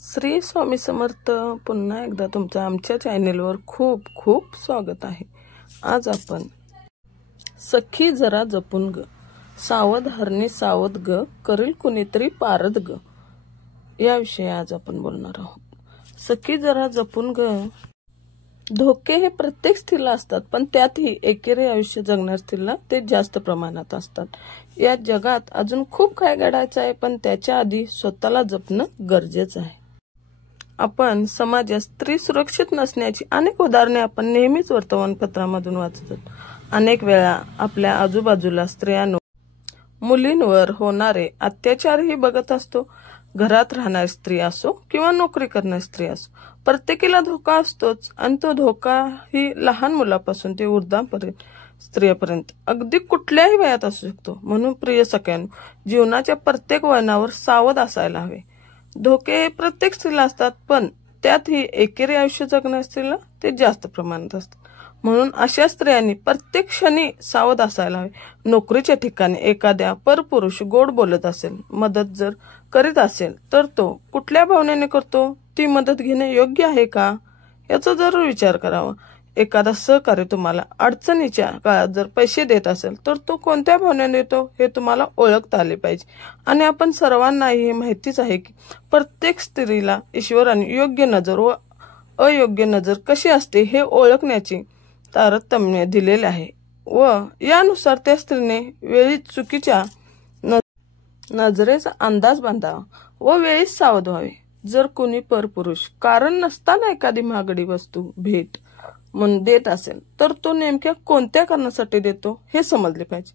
श्री स्वामी समर्थ. पुन्हा एकदा तुमचं आमच्या चॅनेलवर खूप खूप स्वागत आहे. आज आपण सखी जरा जपून ग, सावध हरणी सावध ग, करेल कुणीतरी पारद ग, याविषयी आज आपण बोलणार आहोत. सखी जरा जपून ग. धोके हे प्रत्येक स्त्रीला असतात, पण त्यातही एकेरी आयुष्य जगणाऱ्या स्त्रीला ते जास्त प्रमाणात असतात. या जगात अजून खूप काय घडायचं आहे, पण त्याच्या आधी स्वतःला जपणं गरजेचं आहे. आपण समाजात स्त्री सुरक्षित नसण्याची अनेक उदाहरणे आपण नेहमीच वर्तमानपत्रामधून वाचतो. अनेक वेळा आपल्या आजूबाजूला स्त्रियांवर, मुलींवर होणारे अत्याचारही बघत असतो. घरात राहणारी स्त्री असो किंवा नोकरी करणारी स्त्री असो, प्रत्येकीला धोका असतोच, आणि तो धोका ही लहान मुलापासून ते वृद्धांपर्यंत, स्त्रियांपर्यंत अगदी कुठल्याही वयात असू शकतो. म्हणून प्रिय सख्यांनो, जीवनाच्या प्रत्येक वळणावर सावध असायला हवे. धोके प्रत्येक स्त्रीला असतात, पण त्यातही एकेरी आयुष्य जगणाऱ्या स्त्रीला ते जास्त प्रमाणात असतात. म्हणून अशा स्त्रियांनी प्रत्येक क्षणी सावध असायला हवे. नोकरीच्या ठिकाणी एखाद्या परपुरुष गोड बोलत असेल, मदत जर करीत असेल, तर तो कुठल्या भावनेने करतो, ती मदत घेणे योग्य आहे का, याचा जरूर विचार करावा. एखादा सहकारी तुम्हाला अडचणीच्या काळात जर पैसे देत असेल, तर तो कोणत्या भावनेने देतो हे तुम्हाला ओळखता आले पाहिजे. आणि आपण सर्वांनाही हे माहितीच आहे की प्रत्येक स्त्रीला ईश्वराने योग्य नजर व अयोग्य नजर कशी असते हे ओळखण्याची तारतम्य दिलेले आहे, व यानुसार त्या स्त्रीने वेळी चुकीच्या नजरेचा अंदाज बांधावा व वेळीच सावध व्हावे. जर कोणी परपुरुष कारण नसताना एखादी महागडी वस्तू भेट म्हणून देत असेल, तर तो नेमक्या कोणत्या कारणासाठी देतो हे समजले पाहिजे.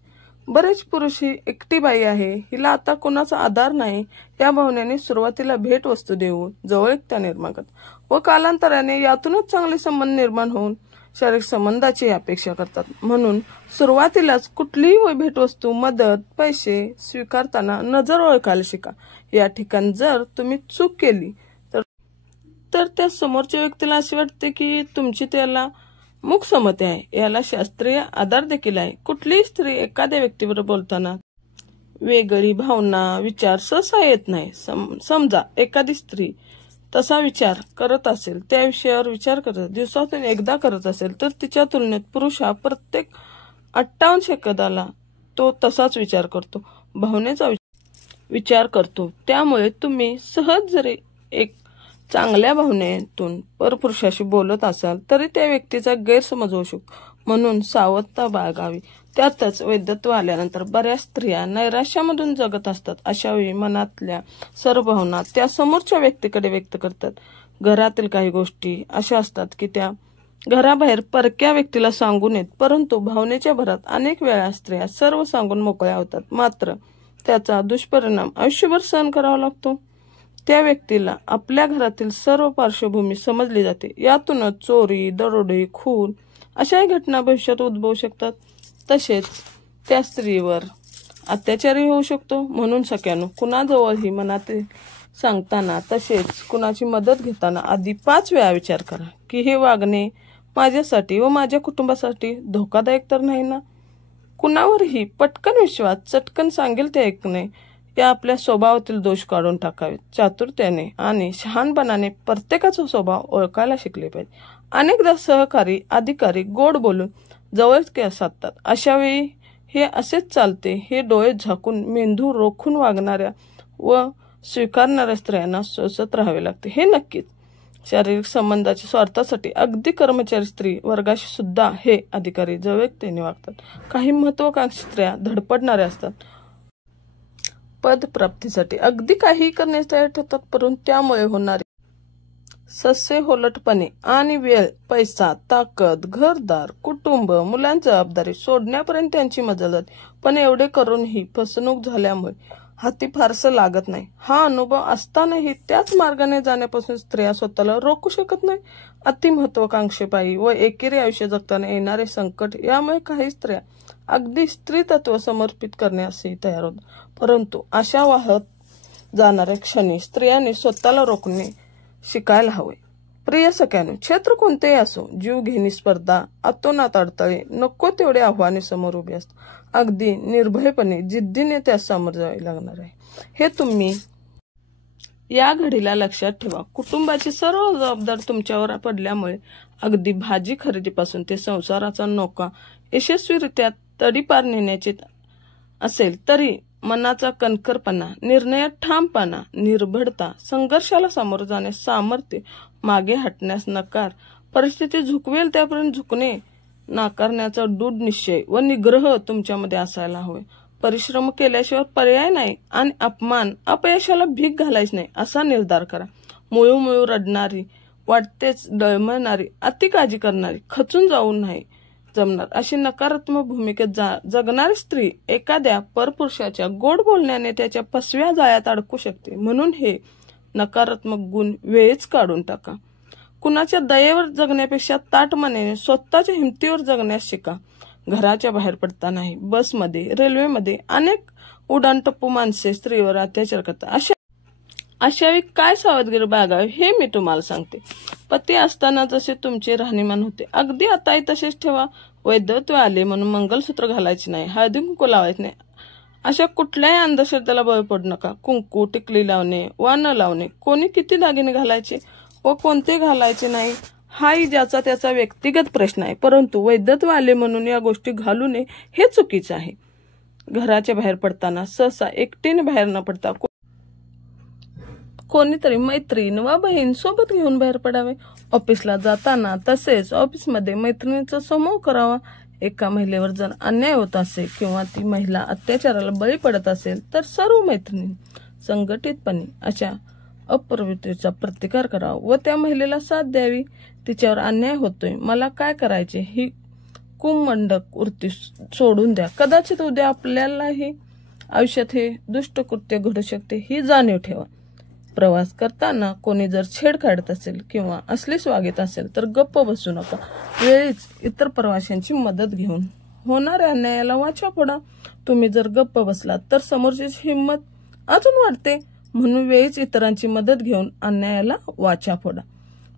बरेच पुरुष ही एकटी बाई आहे, हिला आता कोणाचा आधार नाही, या भावनेने सुरुवातीला भेट वस्तू देऊन जवळीकता निर्माण करतात व कालांतराने यातूनच चांगले संबंध निर्माण होऊन शारीरिक संबंधाची अपेक्षा करतात. म्हणून सुरुवातीलाच कुठलीही भेटवस्तू, मदत, पैसे स्वीकारताना नजर ओळखायला शिका. या ठिकाणी जर तुम्ही चूक केली तर त्या समोरच्या व्यक्तीला असे वाटते की तुमची त्याला मूक संमती आहे. याला शास्त्रीय आधार देखील आहे. कुठलीही स्त्री एखाद्या व्यक्तीबरोबर बोलताना वेगळी भावना, विचार सहसा येत नाही. समजा एखादी स्त्री तसा विचार करत असेल, त्या विषयावर विचार करत दिवसातून एकदा करत असेल, तर तिच्या तुलनेत पुरुष हा प्रत्येक 58 सेकंदाला तो तसाच विचार करतो, भावनेचा विचार करतो. त्यामुळे तुम्ही सहज जरी एक चांगल्या भावनेतून परपुरुषाशी बोलत असाल, तरी त्या व्यक्तीचा गैरसमज होऊ शकतो. म्हणून सावधता बाळगावी. त्यातच वैधत्व आल्यानंतर बऱ्याच स्त्रिया नैराश्यामधून जगत असतात. अशा वेळी मनातल्या सर्व भावना त्या समोरच्या व्यक्तीकडे व्यक्त करतात. घरातील काही गोष्टी अशा असतात की त्या घराबाहेर परक्या व्यक्तीला सांगू नयेत, परंतु भावनेच्या भरात अनेक वेळा स्त्रिया सर्व सांगून मोकळ्या होतात. मात्र त्याचा दुष्परिणाम आयुष्यभर सहन करावा लागतो. त्या व्यक्तीला आपल्या घरातील सर्व पार्श्वभूमी समजली जाते. यातूनच चोरी, दरोडे, खून अशाही घटना भविष्यात उद्भवू शकतात. तसेच त्या स्त्रीवर अत्याचारही होऊ शकतो. म्हणून सख्यांनो, कुणाजवळही मनातील सांगताना तसेच कुणाची मदत घेताना आधी 5 वेळा विचार करा की हे वागणे माझ्यासाठी व माझ्या कुटुंबासाठी धोकादायक तर नाही ना. कुणावरही पटकन विश्वास चटकन सांगेल ते ऐकणे, या आपल्या स्वभावातील दोष काढून टाकावेत. चातुर्याने आणि शहाणपणाने प्रत्येकाचा स्वभाव ओळखायला शिकले पाहिजे. अनेकदा सहकारी, अधिकारी गोड बोलून जवळचे साधतात. अशा वेळी हे असेच चालते हे डोळे झाकून मेंदू रोखून वागणाऱ्या व स्वीकारणाऱ्या स्त्रियांना सोसत राहावे लागते. हे नक्कीच शारीरिक संबंधाच्या स्वार्थासाठी अगदी कर्मचारी स्त्री वर्गाशी सुद्धा हे अधिकारी जवळतेने वागतात. काही महत्वाकांक्षी स्त्रिया धडपडणाऱ्या असतात. पदप्राप्तीसाठी अगदी काही करण्यास तयार ठरतात, परंतु त्यामुळे होणारे सस्यहोलटपणे आणि वेळ, पैसा, ताकद, घरदार, कुटुंब, मुलांची जबाबदारी सोडण्यापर्यंत त्यांची मजा जाते. पण एवढे करूनही फसवणूक झाल्यामुळे हाती फारसं लागत नाही. हा अनुभव असतानाही त्याच मार्गाने जाण्यापासून स्त्रिया स्वतःला रोखू शकत नाही. अतिमहत्वाकांक्षेपायी व एकेरी आयुष्य जगताना येणारे संकट यामुळे काही स्त्रिया अगदी स्त्री तत्व समर्पित करण्यासही तयार होतात. परंतु अशा वाहत जाणाऱ्या क्षणी स्त्रियांनी स्वतःला रोखणे शिकायला हवे. प्रिय सख्यांनो, क्षेत्र कोणतेही असो, जीव घेणी स्पर्धा, अतोनात अडथळे, नको तेवढे आव्हाने समोर उभे असतात. अगदी निर्भयपणे जिद्दीने त्या समोर जावे लागणार आहे. हे तुम्ही या घडीला लक्षात ठेवा, कुटुंबाची सर्व जबाबदारी तुमच्यावर पडल्यामुळे अगदी भाजी खरेदीपासून ते संसाराचा नौका यशस्वीरित्या तडीपार नेण्याचे असेल तरी मनाचा कणखरपणा, निर्णयात ठामपणा, निर्भीडता, संघर्षाला सामोरं जाण्यास सामर्थ्य, मागे हटण्यास नकार, परिस्थिती झुकवेल त्यापर्यंत झुकणे नाकारण्याचा दृढ निश्चय व निग्रह तुमच्यामध्ये असायला हवे. परिश्रम केल्याशिवाय पर्याय नाही आणि अपयशाला भीक घालायची नाही असा निर्धार करा. मुळू मुळू रडणारी, वाटतेच डळमळणारी, अति काळजी करणारी, खचून जाऊ नाही जमणार अशी नकारात्मक भूमिकेत जगणारी स्त्री एखाद्या परपुरुषाच्या गोड बोलण्याने त्याच्या फसव्या जाळ्यात अडकू शकते. म्हणून हे नकारात्मक गुण वेळीच काढून टाका. कुणाच्या दयेवर जगण्यापेक्षा ताठमानेने स्वतःच्या हिमतीवर जगण्यास शिका. घराच्या बाहेर पडतानाही बसमध्ये, रेल्वेमध्ये अनेक उडाणटप्पू माणसे स्त्रीवर अत्याचार करतात. अशा वेळी काय सावधगिरी बाळगावी हे मी तुम्हाला सांगते. पती असताना जसे तुमचे राहणीमान होते अगदी आताही तसेच ठेवा. वैधत्व आले म्हणून मंगलसूत्र घालायचे नाही, हळदी कुंकू लावायचे नाही, अशा कुठल्याही अंधश्रद्धेला बळी पडू नका. कुंकू, टिकली लावणे वा न लावणे, कोणी किती दागिने घालायचे व कोणते घालायचे नाही हाही ज्याचा त्याचा व्यक्तिगत प्रश्न आहे, परंतु वैधत्व आले म्हणून या गोष्टी घालू नये हे चुकीचं आहे. घराच्या बाहेर पडताना सहसा एकटीने बाहेर न पडता कोणीतरी मैत्रीण वा बहीण सोबत घेऊन बाहेर पडावे. ऑफिसला जाताना तसेच ऑफिसमध्ये मैत्रिणीचा समूह करावा. एका महिलेवर जर अन्याय होत असेल किंवा ती महिला अत्याचाराला बळी पडत असेल तर सर्व मैत्रिणी संघटितपणे अशा अप्रवृत्तीचा प्रतिकार करावा व त्या महिलेला साथ द्यावी. तिच्यावर अन्याय होतोय, मला काय करायचे ही कुमंडक वृत्ती सोडून द्या. कदाचित उद्या आपल्यालाही आयुष्यात हे दुष्ट कृत्य घडू शकते ही जाणीव ठेवा. प्रवास करताना कोणी जर छेड काढत असेल किंवा असलीच वागत असेल तर गप्प बसू नका. वेळीच इतर प्रवाशांची मदत घेऊन होणाऱ्या अन्यायाला वाचा फोडा. तुम्ही जर गप्प बसलात तर समोरची हिंमत अजून वाढते. म्हणून वेळीच इतरांची मदत घेऊन अन्यायाला वाचा फोडा.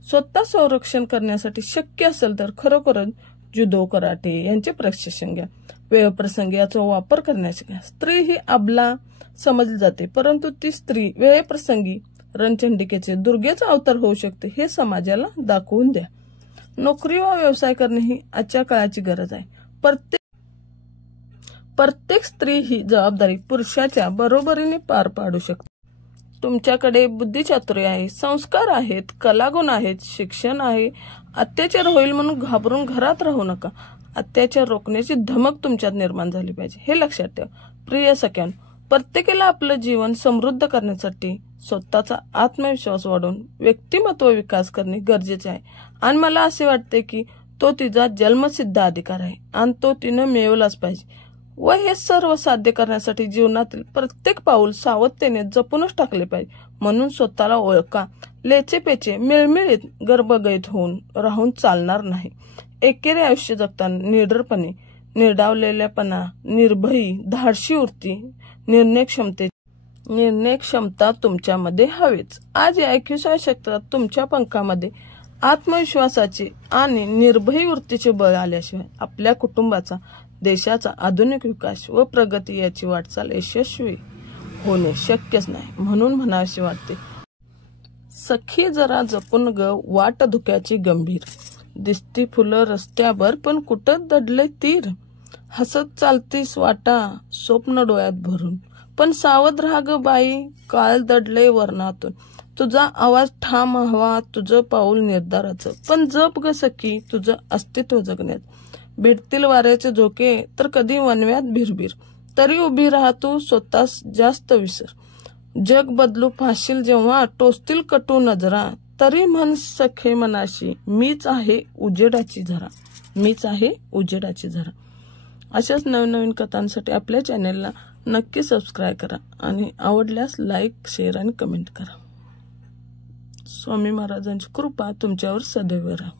स्वतः संरक्षण करण्यासाठी शक्य असेल तर खरोखरच जुदो, कराटे यांचे प्रशिक्षण घ्या. वेळप्रसंगी याचा वापर करण्याचे घ्या. स्त्री ही अबला समजली जाते, परंतु ती स्त्री वेळप्रसंगी रणचंडिकेचे दुर्गेचा अवतार होऊ शकते हे समाजाला दाखवून द्या. नोकरी वा व्यवसाय करणे ही आजच्या काळाची गरज आहे. प्रत्येक स्त्री ही जबाबदारी पुरुषाच्या बरोबरीने पार पाडू शकते. तुमच्याकडे बुद्धिचातुर्य आहे, संस्कार आहेत, कलागुण आहेत, शिक्षण आहे. अत्याचार होईल म्हणून घाबरून घरात राहू नका. अत्याचार रोखण्याची धमक तुमच्यात निर्माण झाली पाहिजे हे लक्षात ठेवा. प्रिय सख्यान, प्रत्येकाला आपलं जीवन समृद्ध करण्यासाठी स्वतःचा आत्मविश्वास वाढवून व्यक्तिमत्व विकास करणे गरजेचे आहे आणि मला असे वाटते की तो तिचा जन्मसिद्ध अधिकार आहे आणि तो तिनं मिळवलाच पाहिजे. व हे सर्व साध्य करण्यासाठी जीवनातील प्रत्येक पाऊल सावधतेने जपूनच टाकले पाहिजे. म्हणून स्वतःला ओळखा. लेचेपेचे, मिळमिळीत, गर्भगैत होऊन राहून चालणार नाही. एकेरी आयुष्य जगताना निडरपणे, निर्डावलेल्यापणा, निर्भयी, धाडशी वृत्ती, निर्णय क्षमता तुमच्यामध्ये हवीच. आज या 21व्या शतकात तुमच्या पंखामध्ये आत्मविश्वासाचे आणि निर्भयी वृत्तीचे बळ आल्याशिवाय आपल्या कुटुंबाचा, देशाचा आधुनिक विकास व प्रगती याची वाटचाल यशस्वी होणे शक्यच नाही. म्हणून म्हणावीशी वाटते, सखी जरा जपून ग वाट धुक्याची गंभीर. दिसती फुलं रस्त्यावर पण कुठं दडले तीर. हसत चालतीस वाटा स्वप्न डोळ्यात भरून, पण सावध राहा ग बाई काळ दडले वर्णातून. तुझा आवाज ठाम हवा, तुझं पाऊल निर्धाराचं, पण जप ग सखी तुझं अस्तित्व जगण्यात. भेटतील वाऱ्याचे झोके तर कधी वनव्यात भिरभिर, तरी उभी राहा तू स्वतःस जास्त विसर. जग बदलू पाहशील जेव्हा टोचतील कटू नजरा, तरी म्हण सखे मनाशी मीच आहे उजेडाची झरा, मीच आहे उजेडाची झरा. अशाच नवनवीन कथांसाठी आपल्या चॅनेलला नक्की सबस्क्राईब करा आणि आवडल्यास लाईक, शेअर आणि कमेंट करा. स्वामी महाराजांची कृपा तुमच्यावर सदैव राहा.